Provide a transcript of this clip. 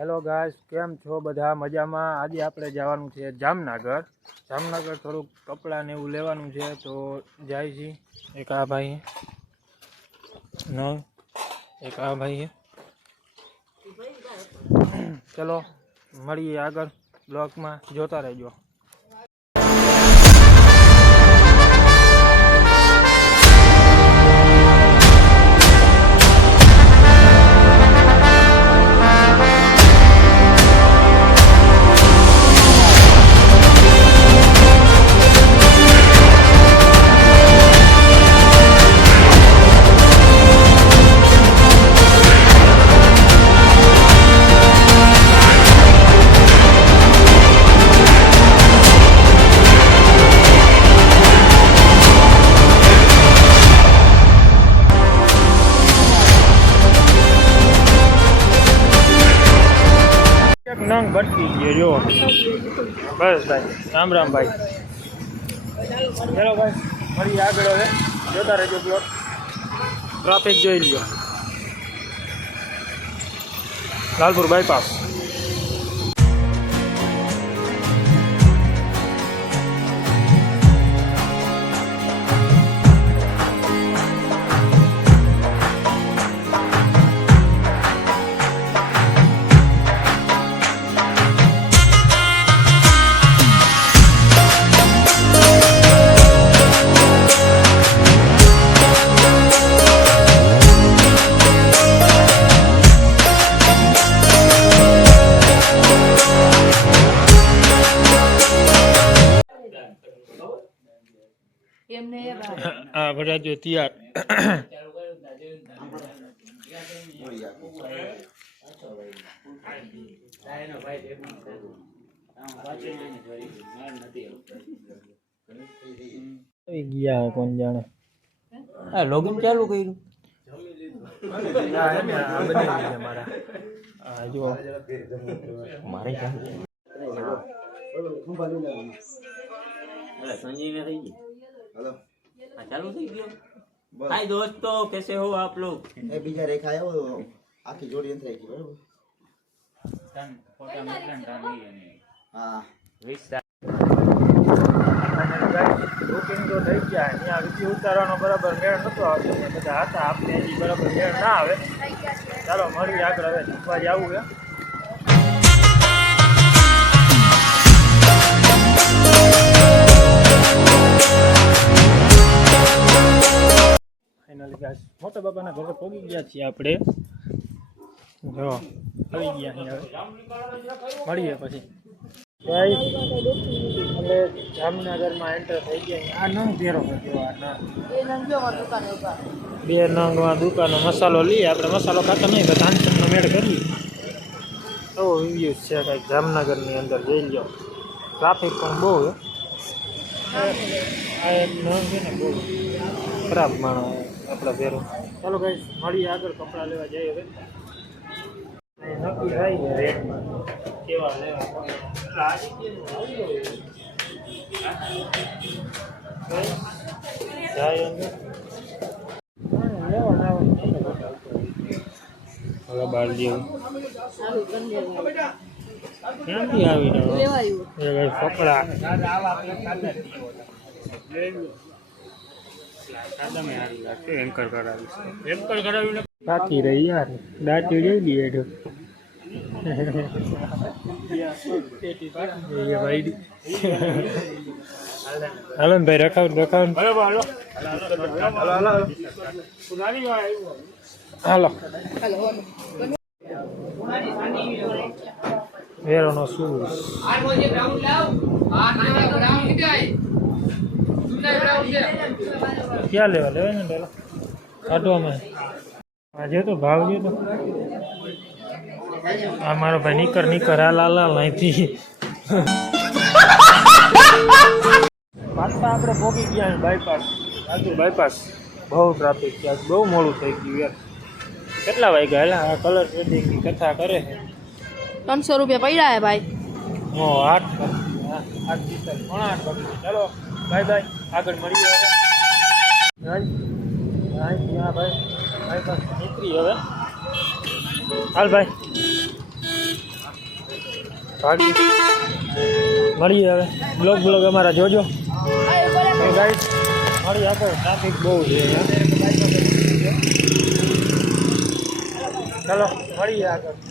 Hello guys, કેમ છો બધા? મજામાં? આજે આપણે જવાનું છે જામનગર. જામનગર થોડુંક કપડાં ને એવું લેવાનું છે, તો જાય છે. એક આ ભાઈ ન એક આ ભાઈ. ચલો મળીએ આગળ બ્લોગમાં, જોતા રહેજો. નંગ ભટકી ગયો જો. બસ ભાઈ, રામ રામ ભાઈ. ચલો ભાઈ મળીએ આગળ, હવે જોતા રહેજો બ્લોગ. ટ્રાફિક જોઈ લ્યો, લાલપુર બાયપાસ. હા બધા જો તૈયાર. ગયા કોણ જાણે. લોગિન ચાલુ કર્યું મારા જો મારે संजीव ने થઈ हेलो चालू થઈ ગયો. हाय दोस्तों, कैसे हो आप लोग? એ બીજા રેખા આવ્યો આખી જોડી નથી આવી બરાબર. તન ફોટા મોકલન તાની અને હા વિસ્તા બુકિંગ તો થઈ ગયા. અહીંયા વિડીયો ઉતારવાનો બરાબર મેળ નતો આવતો, બધા હતા આપણે હજી બરાબર મેળ ના આવે. ચાલો મળીએ આગળ, હવે જમવા જવું છે. મોટા બાપાના ઘરે પહોંચી ગયા છીએ આપણે. જો આવી ગયા અહીંયા, મળીએ પછી. એટલે જામનગરમાં એન્ટર થઈ ગયા. આ નંગ ફેરો કરજો. આ નંગ બે નંગમાં દુકાનો મસાલો લઈએ આપણે. મસાલો ખાતા નહીં, તો તાનસનનો મેળ કરીએ. એવો રિવ્યૂઝ છે કંઈક જામનગરની અંદર, જોઈ લો. ટ્રાફિક પણ બહુ છે. આ એક નંગ છે ને, બહુ ખરાબ માણસ આપણા ફેરો. ચાલો ગાઈસ મળીએ આગળ, કપડાં લેવા જઈએ. હવે નક્કી થાય છે રેટમાં કેવા લેવા. જાય હવે બાર જેવું ક્યાંથી આવીને કપડા એન્કર કરાવી બાકી રહી યાર. દાંતી જોઈ લઈએ તો હાલો ને ભાઈ, રખાવ હાલો. વેરોનો શૂઝ ક્યાં લેવા ને પેલા કાઢવામાં આજે તો ભાવ જો તો. આ મારો ભાઈ નીકર હાલ અહીંથી પાછા આપણે પહોંચી ગયા બાયપાસ. આજુ બાયપાસ બહુ ટ્રાફિક છે, બહુ મોડું થઈ ગયું યાર. કેટલા વાગ્યા? હેલા આ કલર ટ્રેડિંગની કથા કરે છે. 300 રૂપિયા પડ્યા હે ભાઈ. 8 ચાલો બાય બાય, આગળ મળીએ હવે. ભાઈ ભાઈ નીકળી હવે. હાલ ભાઈ. ભાગી મળીએ હવે બ્લોગ અમારા જોજો ગાઈસ મળીએ આગળ ટ્રાફિક બહુ છે અહીંયા ચાલો મળીએ આગળ